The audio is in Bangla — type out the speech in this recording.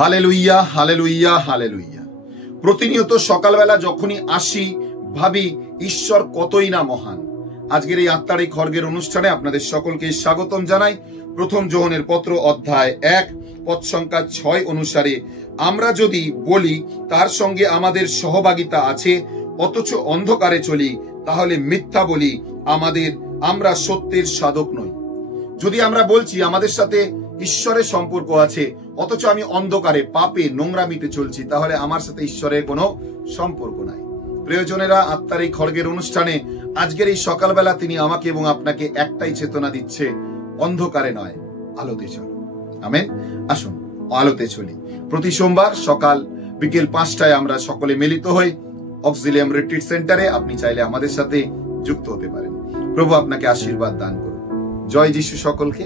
Hallelujah, hallelujah, hallelujah. প্রতিনিয়ত সকালবেলা যখনই আসি ভাবি ঈশ্বর কতই না মহান। আজকের এই আত্মার এই খড়গের অনুষ্ঠানে আপনাদের সকলকে স্বাগতম জানাই। প্রথম যোহনের পত্র অধ্যায় 1 পদ সংখ্যা 6 অনুসারে আমরা যদি বলি তার সঙ্গে আমাদের সহভাগিতা আছে অথচ অন্ধকারে চলি, তাহলে মিথ্যা বলি, আমরা সত্যের সাধক নই। যদি আমরা বলছি আমাদের সাথে ঈশ্বরের সম্পর্ক আছে অথচ আমি অন্ধকারে পাপে নোংরামিতে চলছি, তাহলে আমার সাথে ঈশ্বরের কোনো সম্পর্ক নাই। প্রিয়জনেরা, আত্মার এই খড়গের অনুষ্ঠানে আজকের এই সকালবেলা তিনি আমাকে এবং আপনাকে একটাই চেতনা দিচ্ছে, অন্ধকারে নয়, আলোতে চলো। আমেন। আসুন আলোতে চলি। প্রতি সোমবার সকাল বিকেল 5টায় আমরা সকলে মিলিত হই অক্সিলিয়াম রিট্রিট সেন্টারে। আপনি চাইলে আমাদের সাথে যুক্ত হতে পারেন। প্রভু আপনাকে আশীর্বাদ দান করুন। জয় যিশু সকলকে।